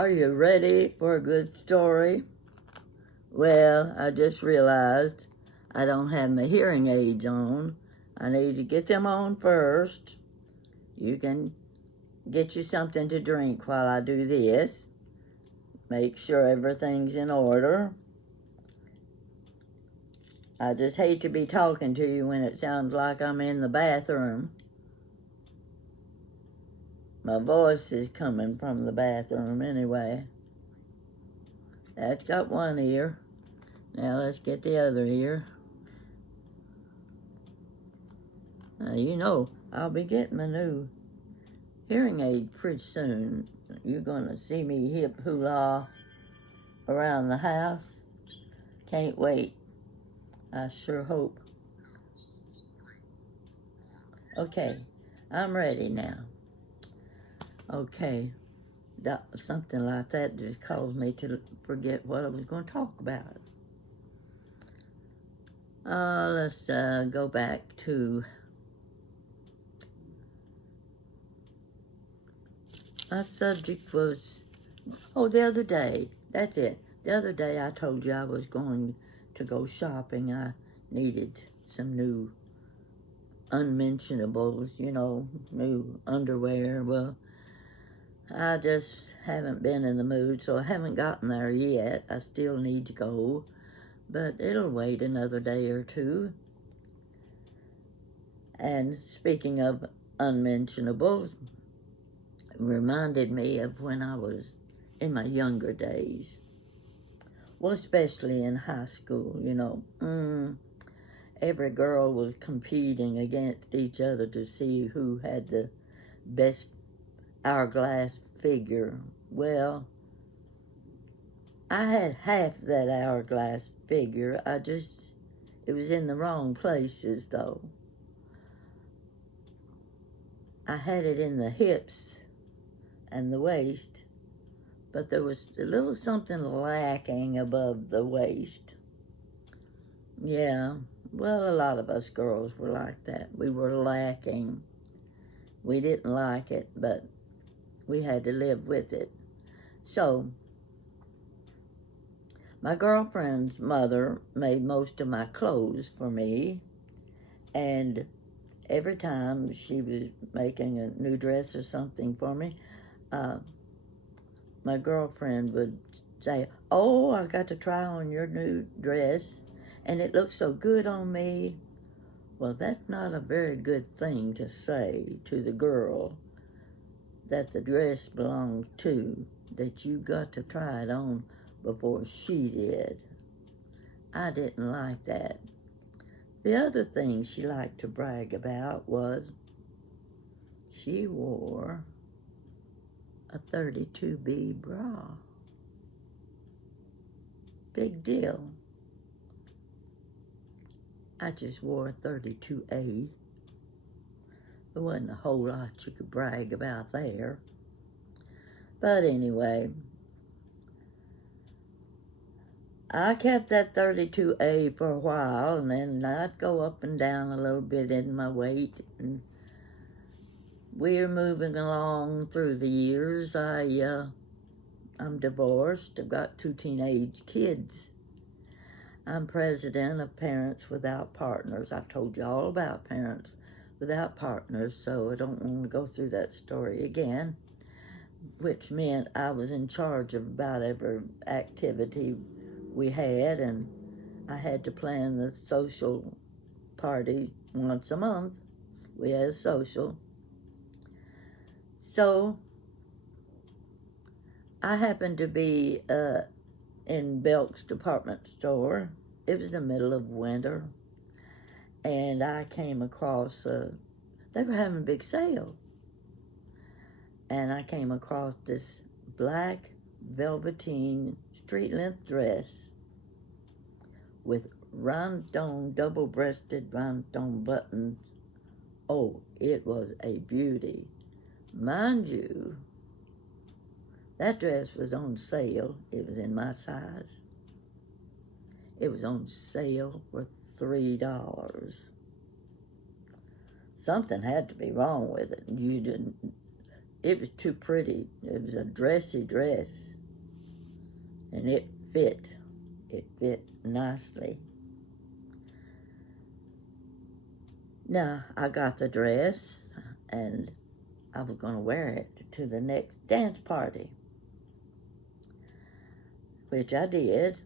Are you ready for a good story? Well, I just realized I don't have my hearing aids on. I need to get them on first. You can get you something to drink while I do this. Make sure everything's in order. I just hate to be talking to you when it sounds like I'm in the bathroom. My voice is coming from the bathroom anyway. That's got one ear. Now let's get the other ear. Now, you know, I'll be getting a new hearing aid pretty soon. You're going to see me hip hula around the house. Can't wait. I sure hope. Okay, I'm ready now. Okay, something like that just caused me to forget what I was going to talk about. Let's go back to my subject was, the other day. That's it. The other day I told you I was going to go shopping. I needed some new unmentionables, new underwear. Well, I just haven't been in the mood, so I haven't gotten there yet. I still need to go, but it'll wait another day or two. And speaking of unmentionables, it reminded me of when I was in my younger days. Well, especially in high school, every girl was competing against each other to see who had the best hourglass figure. Well, I had half that hourglass figure. It was in the wrong places though. I had it in the hips and the waist, but there was a little something lacking above the waist. Yeah, well, a lot of us girls were like that. We were lacking. We didn't like it, but we had to live with it. So, my girlfriend's mother made most of my clothes for me, and every time she was making a new dress or something for me, my girlfriend would say, "Oh, I got to try on your new dress, and it looks so good on me." Well, that's not a very good thing to say to the girl that the dress belongs to, that you got to try it on before she did. I didn't like that. The other thing she liked to brag about was she wore a 32B bra. Big deal. I just wore a 32A. There wasn't a whole lot you could brag about there. But anyway, I kept that 32A for a while, and then I'd go up and down a little bit in my weight. And we're moving along through the years. I'm divorced. I've got 2 teenage kids. I'm president of Parents Without Partners. I've told you all about Parents Without Partners, so I don't want to go through that story again, which meant I was in charge of about every activity we had, and I had to plan the social party once a month. We had a social. So I happened to be in Belk's department store. It was the middle of winter, and I came across, they were having a big sale, and I came across this black velveteen street-length dress with rhinestone, double-breasted rhinestone buttons. Oh, it was a beauty. Mind you, that dress was on sale. It was in my size. It was on sale for $3. Something had to be wrong with it. You didn't it was too pretty. It was a dressy dress, and it fit. It fit nicely. Now, I got the dress, and I was going to wear it to the next dance party, which I did.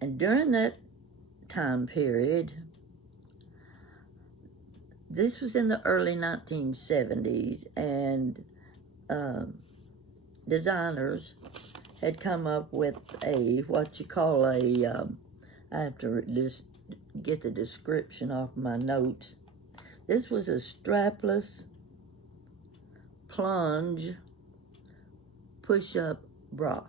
And during that time period, this was in the early 1970s, and designers had come up with what you call I have to just get the description off my notes. This was a strapless plunge push-up bra.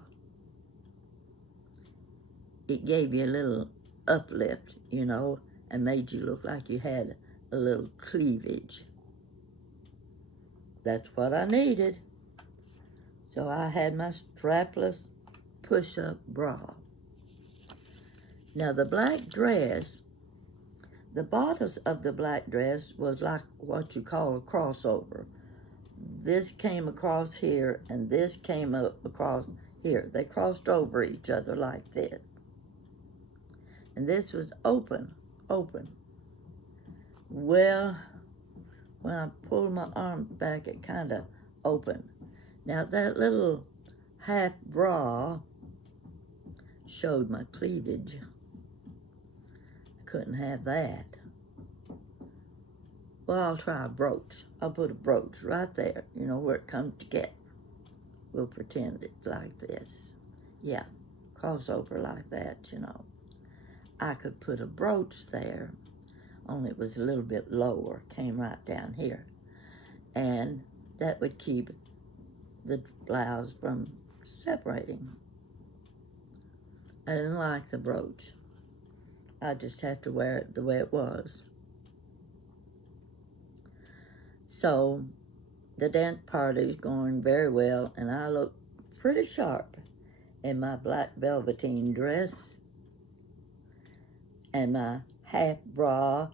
It gave you a little uplift, and made you look like you had a little cleavage. That's what I needed. So I had my strapless push-up bra. Now the black dress, the bodice of the black dress was like what you call a crossover. This came across here and this came up across here. They crossed over each other like this. And this was open. Well, when I pulled my arm back, it kind of opened. Now that little half bra showed my cleavage. Couldn't have that. Well, I'll try a brooch. I'll put a brooch right there, where it comes together. We'll pretend it's like this. Yeah, crossover like that, I could put a brooch there, only it was a little bit lower, came right down here. And that would keep the blouse from separating. I didn't like the brooch. I just have to wear it the way it was. So the dance party's going very well, and I look pretty sharp in my black velveteen dress and my half bra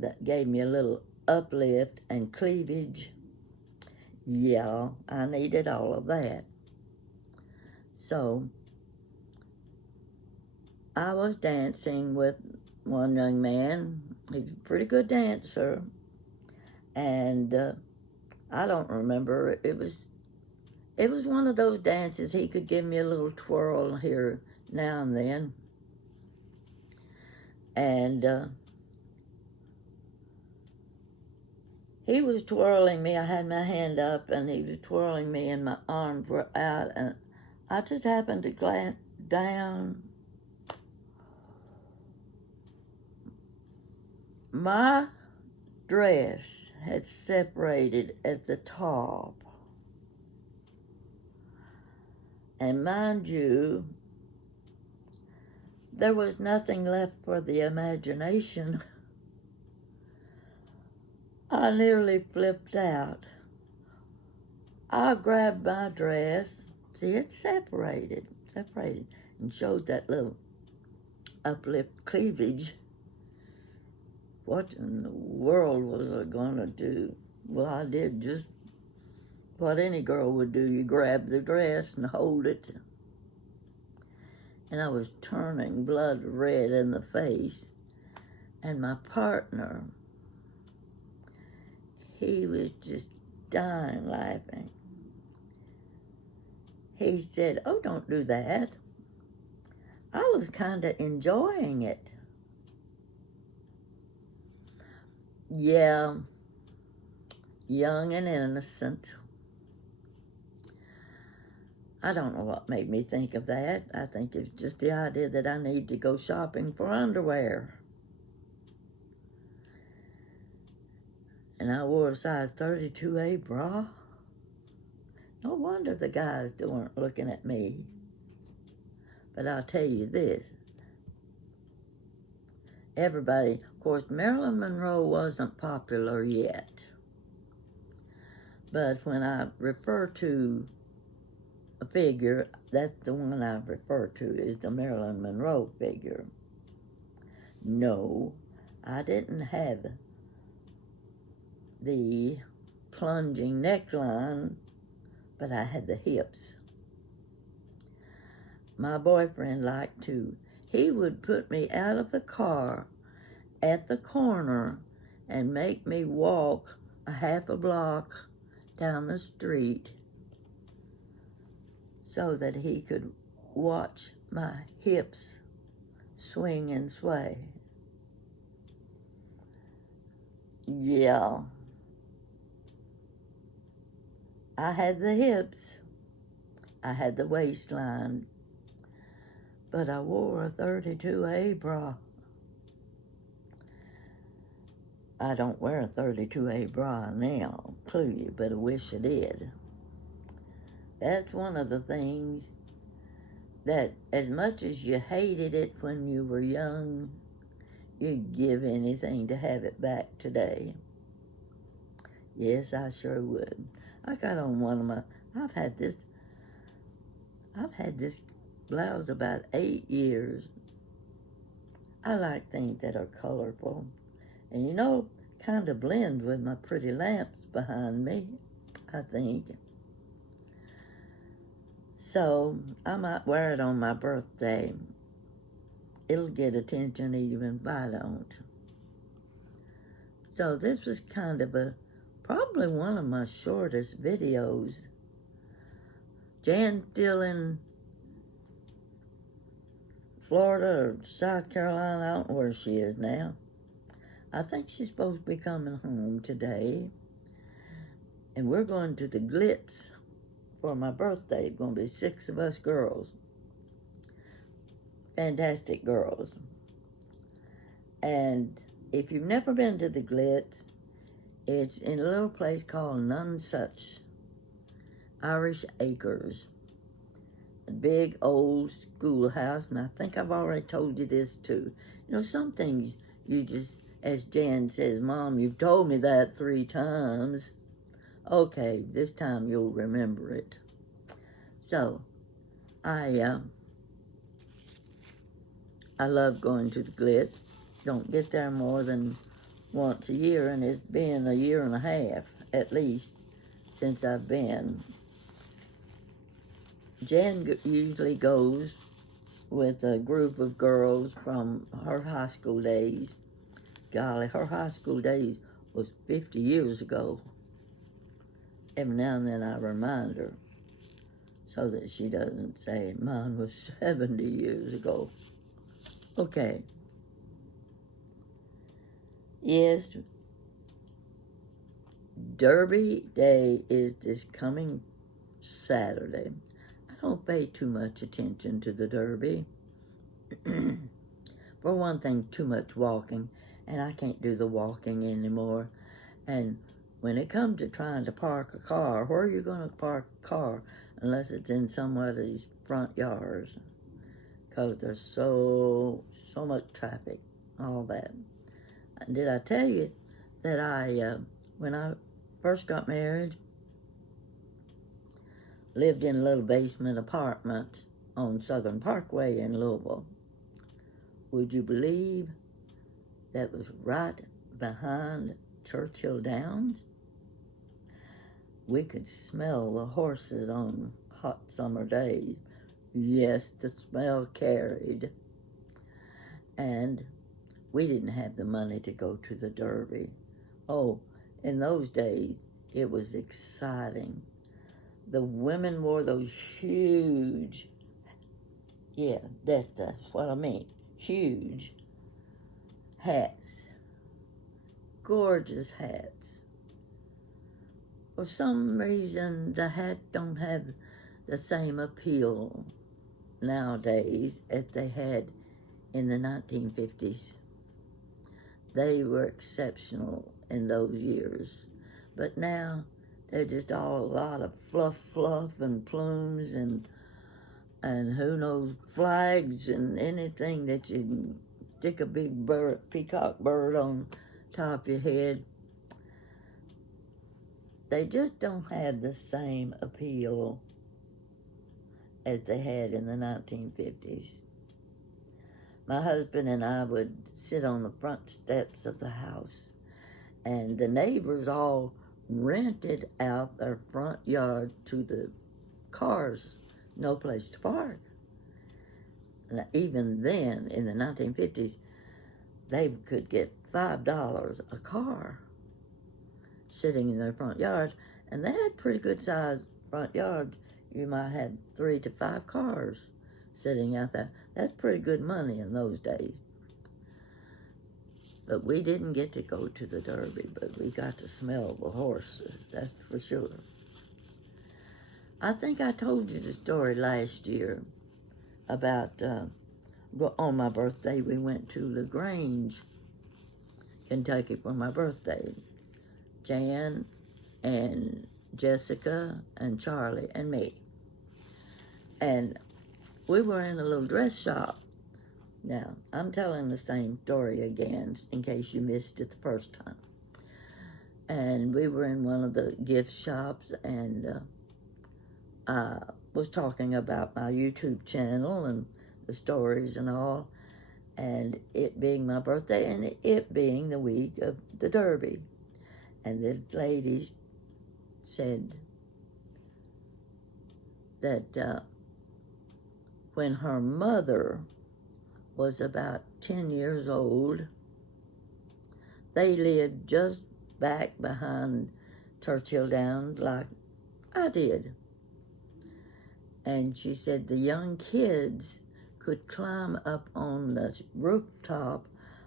that gave me a little uplift and cleavage. Yeah, I needed all of that. So I was dancing with one young man. He was a pretty good dancer. And I don't remember. It was one of those dances. He could give me a little twirl here now and then. And he was twirling me. I had my hand up, and he was twirling me, and my arms were out. And I just happened to glance down. My dress had separated at the top. And mind you, there was nothing left for the imagination. I nearly flipped out. I grabbed my dress. See, it separated, and showed that little uplift cleavage. What in the world was I gonna do? Well, I did just what any girl would do. You grab the dress and hold it. And I was turning blood red in the face. And my partner, he was just dying laughing. He said, "Oh, don't do that." I was kind of enjoying it. Yeah, young and innocent. I don't know what made me think of that. I think it's just the idea that I need to go shopping for underwear. And I wore a size 32A bra. No wonder the guys weren't looking at me. But I'll tell you this. Everybody, of course, Marilyn Monroe wasn't popular yet. But when I refer to a figure, that's the one I refer to, is the Marilyn Monroe figure. No, I didn't have the plunging neckline, but I had the hips. My boyfriend liked to, he would put me out of the car at the corner and make me walk a half a block down the street so that he could watch my hips swing and sway. Yeah, I had the hips, I had the waistline, but I wore a 32A bra. I don't wear a 32A bra now, clearly, but I wish I did. That's one of the things that, as much as you hated it when you were young, you'd give anything to have it back today. Yes, I sure would. I got on one of my, I've had this blouse about 8 years. I like things that are colorful. And you know, kind of blend with my pretty lamps behind me, I think. So I might wear it on my birthday. It'll get attention even if I don't. So this was kind of probably one of my shortest videos. Jan's still in Florida or South Carolina. I don't know where she is now. I think she's supposed to be coming home today. And we're going to the Glitz for my birthday. It's going to be 6 of us girls. Fantastic girls. And if you've never been to the Glitz, it's in a little place called Nonsuch, Irish Acres. A big old schoolhouse, and I think I've already told you this too. You know, some things you just, as Jan says, Mom, you've told me that 3 times. Okay, this time you'll remember it. So, I love going to the Glitz. Don't get there more than once a year, and it's been a year and a half, at least, since I've been. Jan usually goes with a group of girls from her high school days. Golly, her high school days was 50 years ago. Every now and then I remind her so that she doesn't say mine was 70 years ago. Okay. Yes, Derby Day is this coming Saturday. I don't pay too much attention to the Derby. For one thing, too much walking, and I can't do the walking anymore. And when it comes to trying to park a car, where are you going to park a car unless it's in somebody's front yards? Because there's so much traffic, all that. Did I tell you that when I first got married, lived in a little basement apartment on Southern Parkway in Louisville? Would you believe that was right behind Churchill Downs? We could smell the horses on hot summer days. Yes, the smell carried. And we didn't have the money to go to the Derby. Oh, in those days, it was exciting. The women wore those huge, yeah, that's what I mean, huge hats, gorgeous hats. For some reason, the hats don't have the same appeal nowadays as they had in the 1950s. They were exceptional in those years. But now, they're just all a lot of fluff and plumes and who knows, flags and anything that you can stick a big peacock bird on top of your head. They just don't have the same appeal as they had in the 1950s. My husband and I would sit on the front steps of the house, and the neighbors all rented out their front yard to the cars, no place to park. And even then, in the 1950s, they could get $5 a car sitting in their front yard, and they had pretty good sized front yards. You might have 3 to 5 cars sitting out there. That's pretty good money in those days. But we didn't get to go to the Derby, but we got to smell the horses, that's for sure. I think I told you the story last year about on my birthday we went to LaGrange, Kentucky for my birthday. Jan and Jessica and Charlie and me. And we were in a little dress shop. Now, I'm telling the same story again in case you missed it the first time. And we were in one of the gift shops, and I was talking about my YouTube channel and the stories and all, and it being my birthday and it being the week of the Derby. And this lady said that when her mother was about 10 years old, they lived just back behind Churchill Downs like I did. And she said the young kids could climb up on the rooftop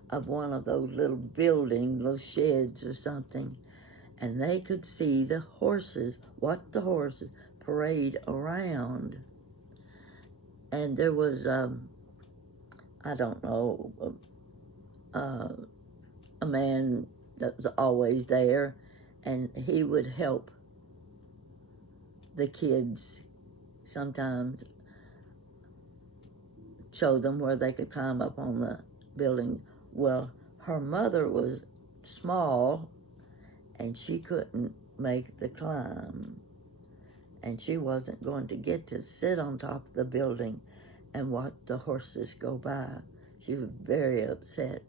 of one of those little buildings, little sheds or something, and they could see the horses, watch the horses parade around. And there was, I don't know, a man that was always there, and he would help the kids sometimes, show them where they could climb up on the building. Well, her mother was small, and she couldn't make the climb, and she wasn't going to get to sit on top of the building and watch the horses go by. She was very upset.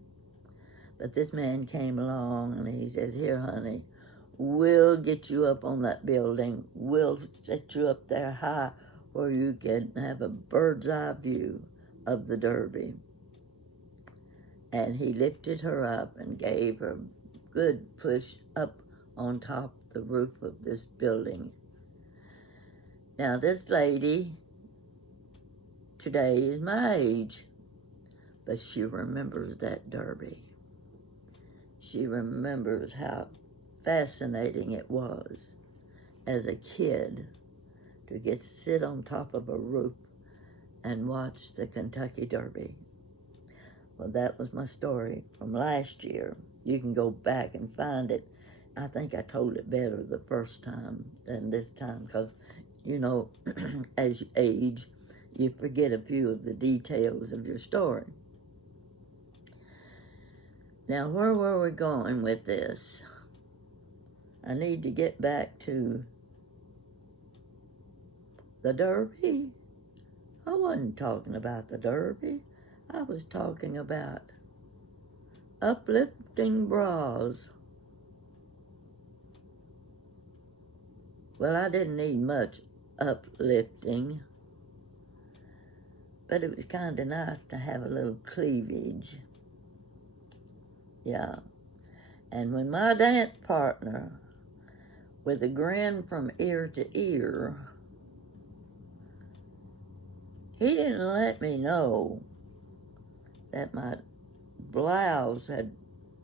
But this man came along, and he says, "Here, honey, we'll get you up on that building. We'll set you up there high where you can have a bird's eye view of the Derby." And he lifted her up and gave her a good push up on top of the roof of this building. Now, this lady today is my age, but she remembers that Derby. She remembers how fascinating it was as a kid to get to sit on top of a roof and watch the Kentucky Derby. Well, that was my story from last year. You can go back and find it. I think I told it better the first time than this time because, you know, as you age, you forget a few of the details of your story. Now, where were we going with this? I need to get back to the Derby. I wasn't talking about the Derby. I was talking about uplifting bras. Well, I didn't need much uplifting, but it was kind of nice to have a little cleavage. Yeah. And when my dance partner, with a grin from ear to ear, he didn't let me know that my blouse had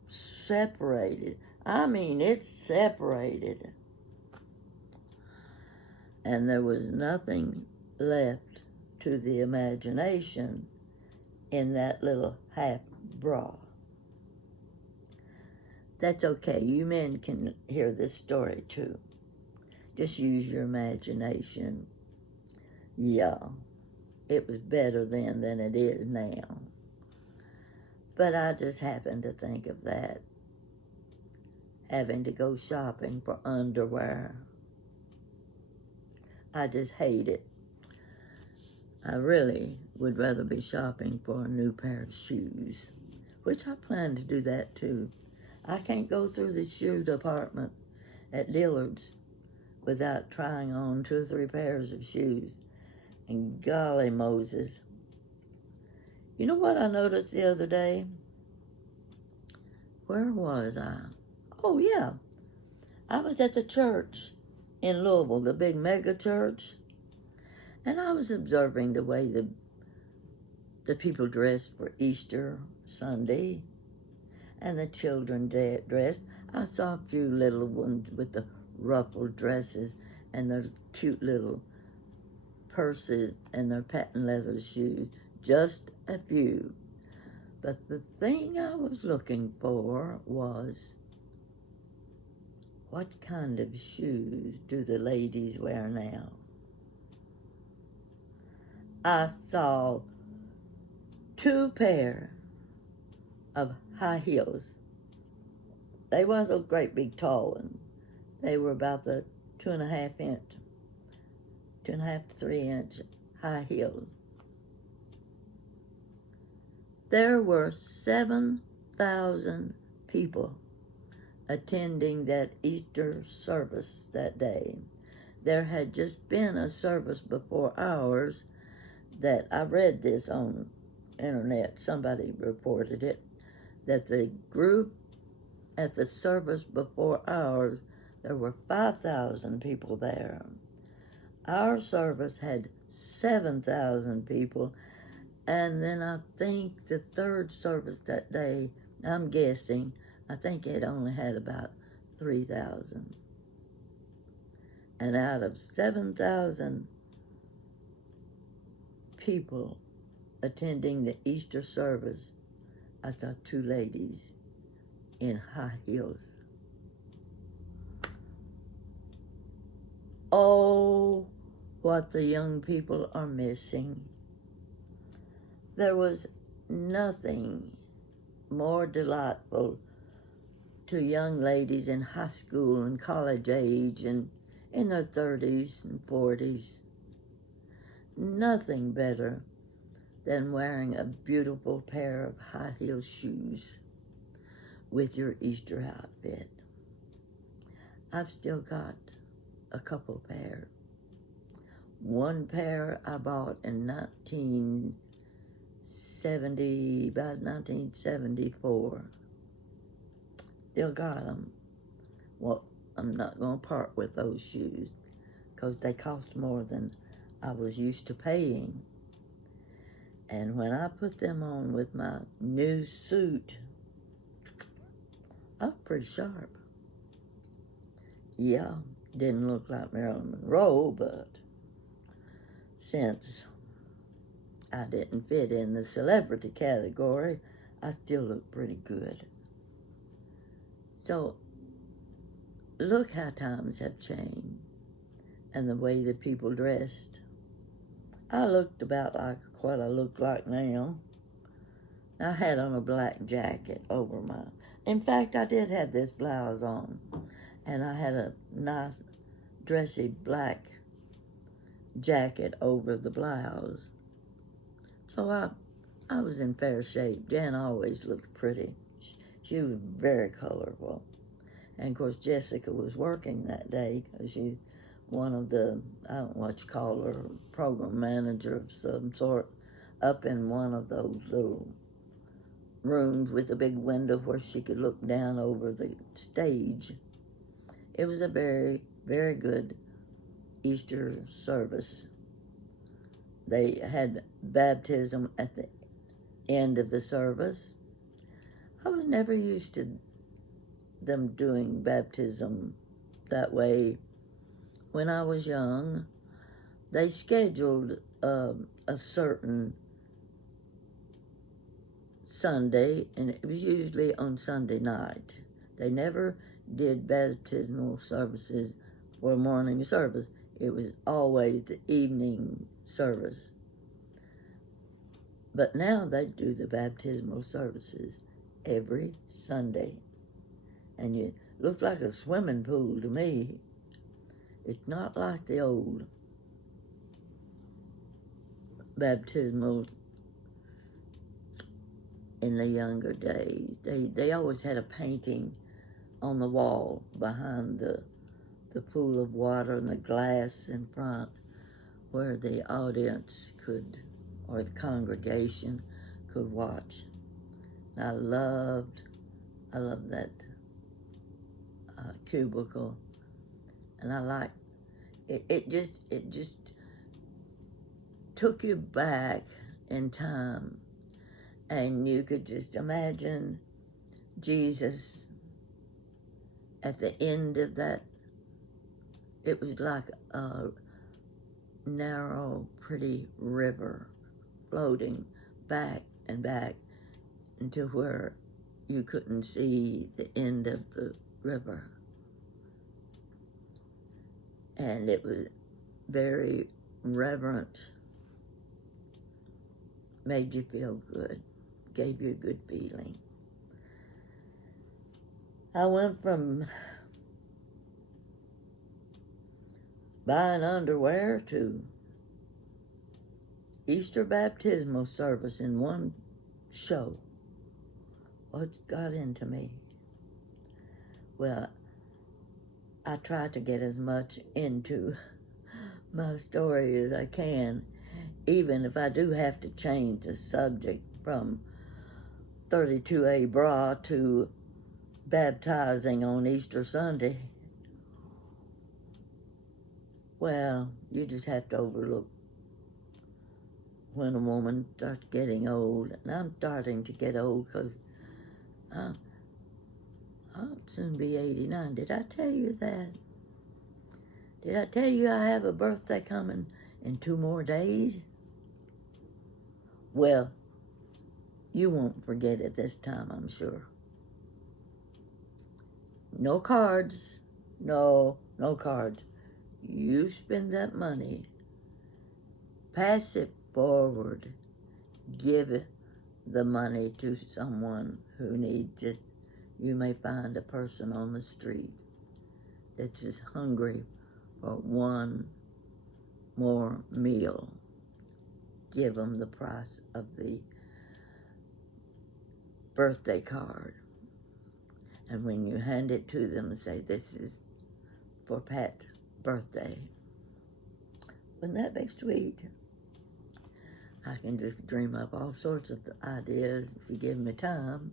separated. I mean, it separated. And there was nothing left to the imagination in that little half bra. That's okay. You men can hear this story too. Just use your imagination. Yeah, it was better then than it is now. But I just happened to think of that. Having to go shopping for underwear. I just hate it. I really would rather be shopping for a new pair of shoes, which I plan to do that too. I can't go through the shoe department at Dillard's without trying on 2 or 3 pairs of shoes. And golly Moses. You know what I noticed the other day? Where was I? Oh, yeah. I was at the church in Louisville, the big mega church, and I was observing the way the people dressed for Easter Sunday and the children dressed. I saw a few little ones with the ruffled dresses and their cute little purses and their patent leather shoes, just a few. But the thing I was looking for was, what kind of shoes do the ladies wear now? I saw 2 pair of high heels. They weren't those great big tall ones. They were about the 2.5 to 3 inch high heels. There were 7,000 people attending that Easter service that day. There had just been a service before ours that I read this on internet, somebody reported it, that the group at the service before ours, there were 5,000 people there. Our service had 7,000 people, and then I think the third service that day, I'm guessing, I think it only had about 3,000. And out of 7,000 people attending the Easter service, I saw 2 ladies in high heels. Oh, what the young people are missing. There was nothing more delightful to young ladies in high school and college age and in their 30s and 40s. Nothing better than wearing a beautiful pair of high heel shoes with your Easter outfit. I've still got a couple pairs. One pair I bought in 1974. Still got them. Well, I'm not going to part with those shoes because they cost more than I was used to paying. And when I put them on with my new suit, I was pretty sharp. Yeah, didn't look like Marilyn Monroe, but since I didn't fit in the celebrity category, I still look pretty good. So, look how times have changed and the way that people dressed. I looked about like what I look like now. I had on a black jacket over my... In fact, I did have this blouse on, and I had a nice dressy black jacket over the blouse. So I was in fair shape. Jan always looked pretty. She was very colorful. And of course, Jessica was working that day because she's one of the, I don't know what you call her, program manager of some sort, up in one of those little rooms with a big window where she could look down over the stage. It was a very, very good Easter service. They had baptism at the end of the service. I was never used to them doing baptism that way. When I was young, they scheduled a certain Sunday, and it was usually on Sunday night. They never did baptismal services for morning service. It was always the evening service. But now they do the baptismal services every Sunday. And it looked like a swimming pool to me. It's not like the old baptismal in the younger days. They always had a painting on the wall behind the the pool of water and the glass in front where the audience could, or the congregation could watch. And I loved that cubicle, and I liked it. It just took you back in time, and you could just imagine Jesus at the end of that. It was like a narrow, pretty river floating back and back until where you couldn't see the end of the river. And it was very reverent, made you feel good, gave you a good feeling. I went from buying underwear to Easter baptismal service in one show. What got into me? Well, I try to get as much into my story as I can, even if I do have to change the subject from 32A bra to baptizing on Easter Sunday. Well, you just have to overlook when a woman starts getting old. And I'm starting to get old because I'll soon be 89. Did I tell you that? Did I tell you I have a birthday coming in 2 more days? Well, you won't forget it this time, I'm sure. No cards. No cards. You spend that money. Pass it forward. Give the money to someone who needs it. You may find a person on the street that's just hungry for one more meal. Give them the price of the birthday card. And when you hand it to them, say, this is for Pat's birthday. Wouldn't that be sweet? I can just dream up all sorts of ideas if you give me time.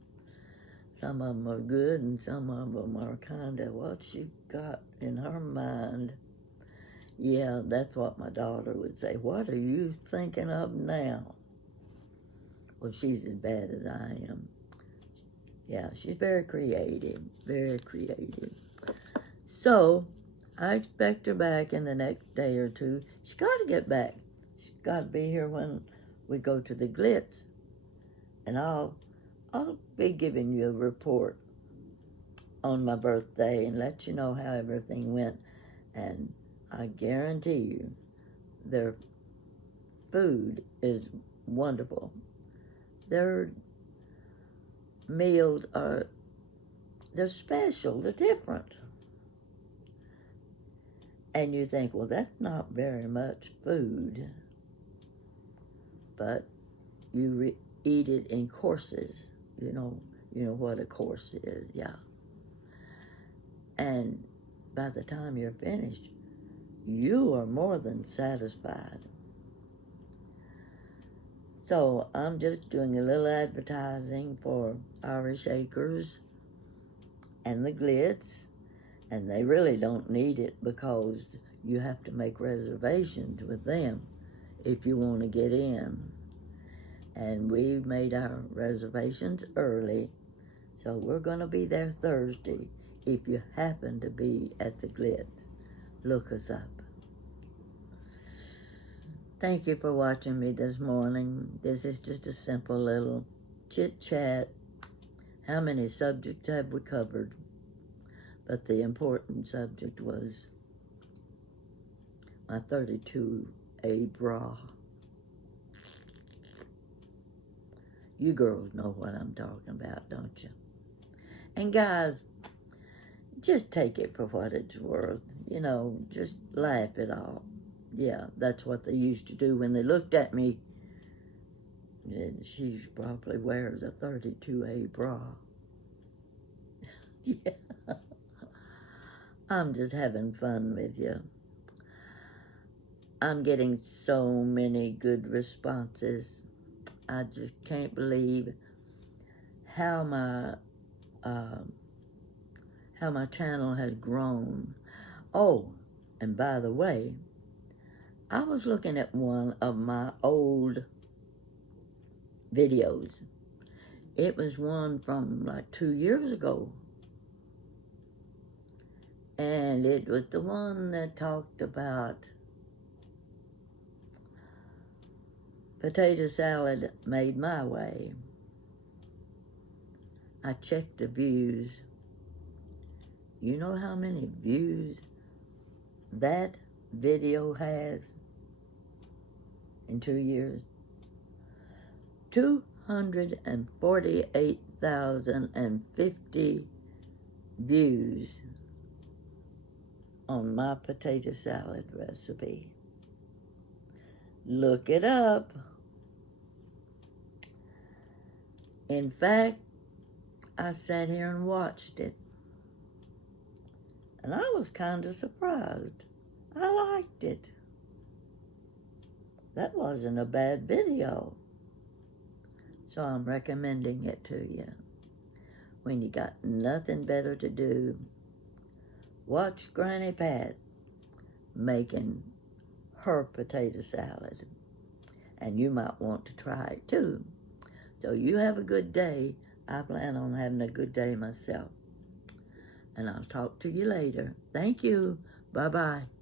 Some of them are good and some of them are kind of what she got in her mind. Yeah, that's what my daughter would say. What are you thinking of now? Well, she's as bad as I am. Yeah, she's very creative, very creative. So, I expect her back in the next day or two. She's got to get back. She's got to be here when we go to the Glitz. And I'll be giving you a report on my birthday and let you know how everything went. And I guarantee you, their food is wonderful. Their meals they're special, they're different. And you think, well, that's not very much food. But you eat it in courses. You know what a course is, yeah. And by the time you're finished, you are more than satisfied. So I'm just doing a little advertising for Irish Acres and the Glitz, and they really don't need it because you have to make reservations with them if you want to get in. And we've made our reservations early, so we're going to be there Thursday. If you happen to be at the Glitz, look us up. Thank you for watching me this morning. This is just a simple little chit-chat. How many subjects have we covered? But the important subject was my 32A bra. You girls know what I'm talking about, don't you? And guys, just take it for what it's worth. Just laugh it off. Yeah, that's what they used to do when they looked at me. She probably wears a 32A bra. Yeah. I'm just having fun with you. I'm getting so many good responses. I just can't believe how uh, my channel has grown. Oh, and by the way, I was looking at one of my old videos. It was one from like 2 years ago. And it was the one that talked about potato salad made my way. I checked the views. You know how many views that video has in 2 years? 248,050 views on my potato salad recipe. Look it up. In fact, I sat here and watched it. And I was kind of surprised. I liked it. That wasn't a bad video. So I'm recommending it to you. When you got nothing better to do, watch Granny Pat making her potato salad. And you might want to try it too. So you have a good day. I plan on having a good day myself. And I'll talk to you later. Thank you. Bye-bye.